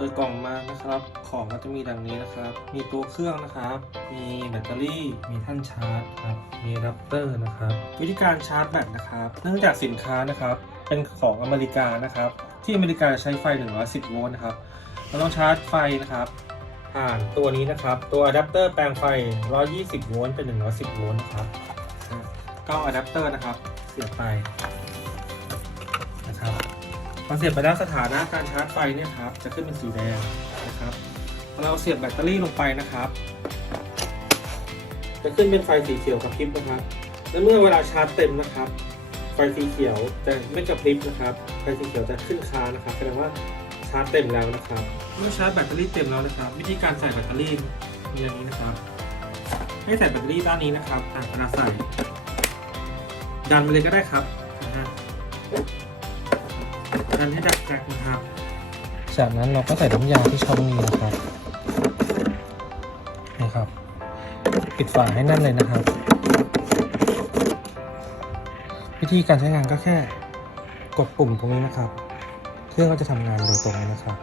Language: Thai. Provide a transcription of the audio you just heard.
ปิดกล่องมานะครับ ของก็จะมีดังนี้นะครับ มีตัวเครื่องนะครับ มีแบตเตอรี่ มีท่านชาร์จครับ มีอะแดัปเตอร์นะครับ วิธีการชาร์จแบตนะครับ เนื่องจากสินค้านะครับ เป็นของอเมริกานะครับ ที่อเมริกาใช้ไฟ 110 โวลต์นะครับ เราต้องชาร์จไฟนะครับ ผ่านตัวนี้นะครับ ตัวอะแดปเตอร์แปลงไฟ 120 โวลต์เป็น 110 โวลต์นะครับก็อะแดปเตอร์นะครับ เสียบไป พอเสียบไปแล้วสถานะการชาร์จไฟเนี่ยครับจะขึ้นเป็นสีแดงนะครับพอเราเสียบแบตเตอรี่ลงไปนะครับ จะขึ้นเป็นไฟสีเขียวกระพริบนะครับและเมื่อเวลาชาร์จเต็มนะครับ ไฟสีเขียวจะไม่กระพริบนะครับ ไฟสีเขียวจะขึ้นค้านะครับแสดงว่าชาร์จเต็มแล้วนะครับ เมื่อชาร์จแบตเตอรี่เต็มแล้วนะครับ วิธีการใส่แบตเตอรี่มีอันนี้นะครับ ให้ใส่แบตเตอรี่ด้านนี้นะครับอะเวลาใส่ ดันไปเลยก็ได้ครับนะฮะ ดันให้ดักแกรกนะครับ จากนั้นเราก็ใส่น้ำยาที่ช่องนี้นะครับนี่ครับ ปิดฝาให้แน่นเลยนะครับ วิธีการใช้งานก็แค่ กดปุ่มตรงนี้นะครับ เครื่องก็จะทำงานโดยตรงนะครับ